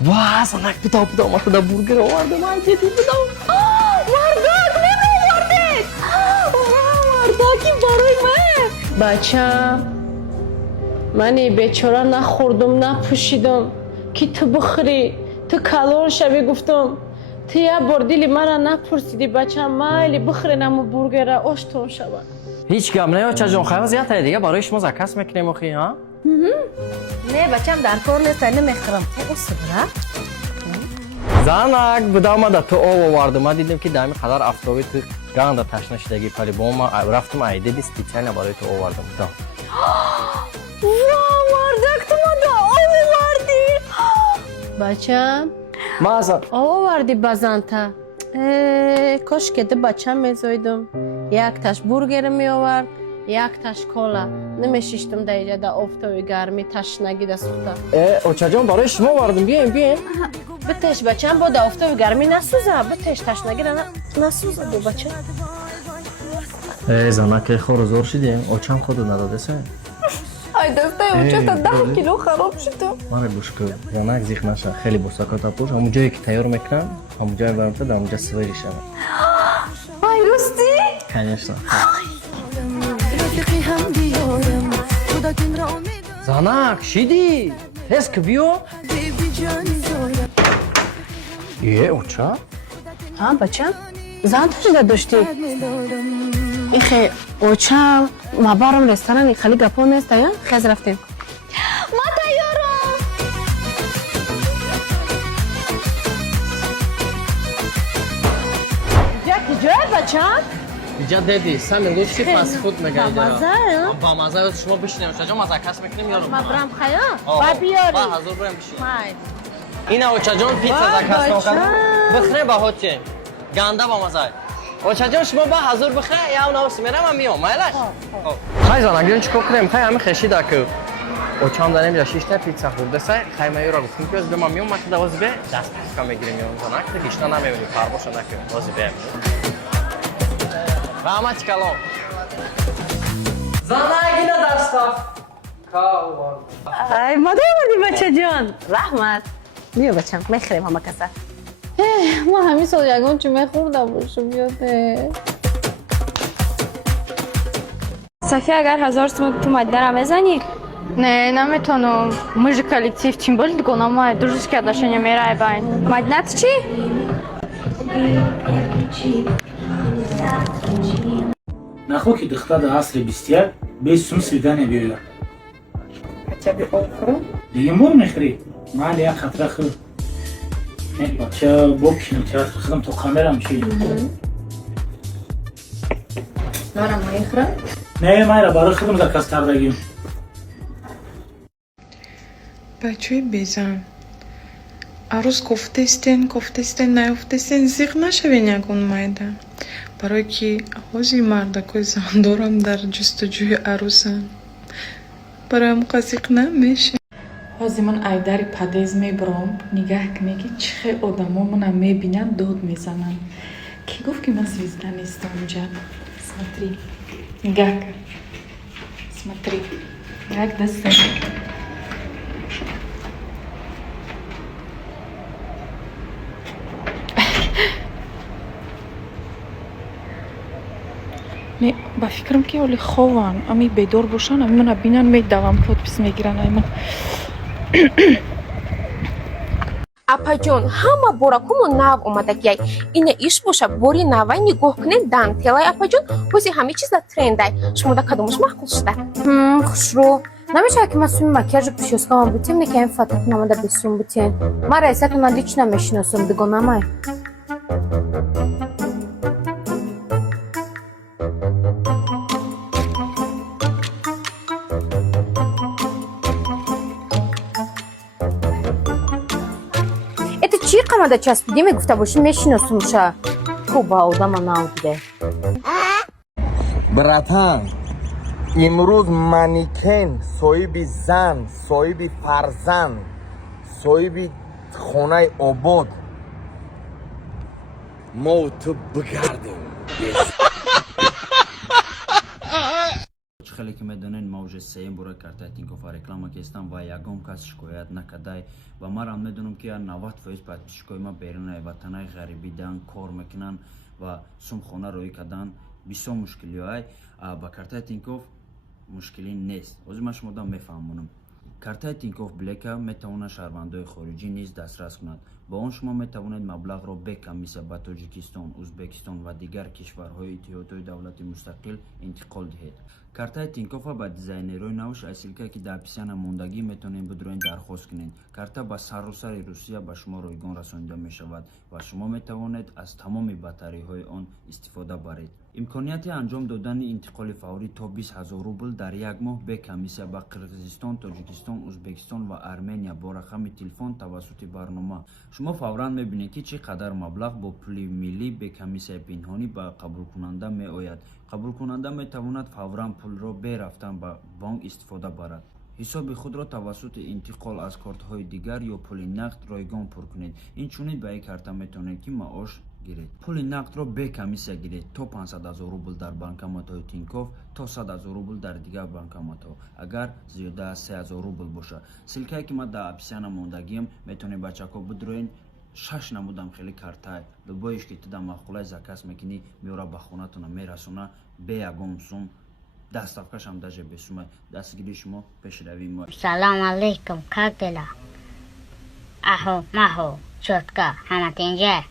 Vaa sana pita masada burger vardı lan dedi pita. Vardak ne vardak? Vardaки барои ман. Бачам, мани бечора нахӯрдум, напӯшидум ки ту бихӯрӣ, ту калон шавӣ гуфтум. Ту як бор дили мана напурсидӣ бачам, майли бихӯрен аму бургера оштон шавад. Hiç gam ne Ochajon khayr ziyada دیگه برای شما zakaz میکنیم اخی ها. نه بچم در کار نیست نمیخورم تو صبره Zanak budamada tu ov vardı. Ma dedim ki dami kadar aftobi tu ganda tashna shidagi pali boma raftum ay dedi speciально برای tu ov vardım. Da. Vaa vardak tumada ov vardi. Bacham, Maza. ov vardi bazanta. Koş kedi bacham mezoydum. Як таш бургер меовард, як таш кола. Намешиштум да иҷада офтоби гармӣ ташнагӣ да сӯхта. Ochajon برای شما vardım. Bien. Битеш бачам бо да офтоби гармӣ насӯза, битеш ташнагӣ да насӯза бо бачам. Zanak хор зор шидем. Ocham ходу надодеса. Ай дастай очата 10 кило хароб шудам. Мара бушко. Zanak зих наша. Хели босаката пуш. Ҳамун ҷое ки тайёр мекунам, ҳамун ҷое барамта да ҳамун ҷо сваришам. Ай рости? Конечно. Zanak шиди. Тез ки биё. Ocha? Ҳа бачам? Зан ташида доштӣ? Ихе оча ма барам ресторани хали гапо нест ая? Хез рафтем. Ма тайёрам. Ҷаки ҷоя бачам? Иҷа деди, сами лучши фастфуд мегайда. Бамаза, а? Бамаза шумо бишинем. Ochajon ма заказ мекунем ёрум. Ма брам хая? Ба биёри. Ба ҳазур бурам бишинем. Май. Ина Ochajon пицца заказ бача. мекунем. Бихре ба ҳотем. Ганда бамаза. Ochajon шумо ба ҳазур бихре, я унавс мерам ам миём, майлаш? Хай Zanak гирем чико кунем? Хай ҳами хешида ку. Очам дарем ҷа 6 та пицца хӯрдаса, хай ма ёра гуфтем ки оз бема миём, ма туда оз бе даст пицца мегирем ём Zanak, ту гишна намевини, фарбоша накунем, оз бе. Rahmat kalom. Zanak ина дастав. Калом. Ай, маде омади бачаҷон. Раҳмат. Биё бачам, мехӯрем ҳама каса. Ма ҳамин сол ягон чӣ мехӯрдам бошум ёде. София, агар 1000 сум ту маддара мезани? Не, наметонам. Мы же коллектив, тем более дгонамай, дружеские отношения мерайбайн. Мадинат чи? Нахо ки духта да асри 21 20 сум свидания биёяд. چه آخرم؟ دیگه مور میخری مال یک خطره خود بچه بکشیم تیاتر خودم تو کامرم چی نارم میخرم؟ نه مایرا برای خودم زکست کردگیم بچه بیزن عروس گفتستین نیفتستین زیغ نشوین یکون مایده برای که آوازی مردکوی زن دارم در جستجوی عروسن برایم قزیق نمیشه حاضی من ایداری پدیز میبرم نگاه کنه که چه آدم ها منم میبینن داد میزنن کی گفت که من زویزده نیستم اونجا سمتری نگاه کن سمتری یک دسته نه با فکرم که اولی خوان امی بیدار باشن امی من بینن میدوام پس میگیرن ای من Апаҷон, ҳама боракуму нав омадагиай. Ина иш боша, бори навай нигоҳ кунед дантелай апаҷон, ҳози ҳамин чиза трендай. Шумо да кадомаш маъқул шуда? Хушру. Намешавад ки ман суми макияжу прическамам бутем, некаин фатат намада бисум бутем. Ман раисатона лич намешиносам, дугонамай. Чӣ қамада часпидӣ мегуфта бошӣ мешиносумша ку ба одама навбуде братан имрӯз маникен соҳиби зан соҳиби фарзанд соҳиби хонаи обод мо ту бигардем Чи хеле ки медонен ма уже сеюм бора картаи Тинькофф реклама кестам ва ягон кас шикоят накадай ва марам медонам ки 90% подписчикои ма берунаи ватанаи ғарибидан кор мекунан ва сумхона роӣ кардан бисёр мушкилиҳои ба картаи Тинькофф мушкилӣ нест. Ҳозир ман шумодан мефаҳмонам. Картаи Тинькофф Блека метавонад шаҳрвандои хориҷӣ низ дастрас кунад. Ба он шумо метавонед маблағро бе комиссия ба Тоҷикистон, Узбекистон ва дигар кишварҳои иттиҳодҳои давлати мустақил интиқол диҳед. Картаи Тинькоффа ба дизайнерои навш айсилка ки дар писяна мондагӣ метавонед бидурен дархост кунед. Карта ба саросари Русия ба шумо ройгон расонида мешавад ва шумо метавонед аз тамоми батариҳои он истифода баред. имконияти анҷом додани интиқоли фаврӣ то 20 000 рубл дар як моҳ бе комиссия ба Қирғизистон, Тоҷикистон, Узбекистон ва Армения бо рақами телефон тавассути барнома. Шумо фавран мебинед ки чӣ қадар маблағ бо пули миллӣ бе комиссияи пинҳонӣ ба қабулкунанда меояд. Қабулкунанда метавонад фавран пулро бе рафтан ба бонк истифода барад. ҳисоби худро тавассути интиқол аз кортҳои дигар ё пули нақд ройгон пур кунед. Инчунин ба ин карта метавонед ки маош гиред. Пули нақдро бе комиссия гиред. То 500 000 рубл дар банкоматҳои Тинькофф, то 100 000 рубл дар дигар банкоматҳо. Агар зиёда аз 3 000 рубл боша. Силкае ки ман дар описияна мондагиам метавонед бачаҳо бидурен. 6 намудам хеле картай. Любоиш ки ту дар махқулаи заказ мекунӣ меора ба хонатона мерасона бе ягон сум. Доставкашам даже без суммы. Дастгири шумо пешравии мо. Салом алейкум, как дела? Ахо, махо, чётко, ҳама тинҷа.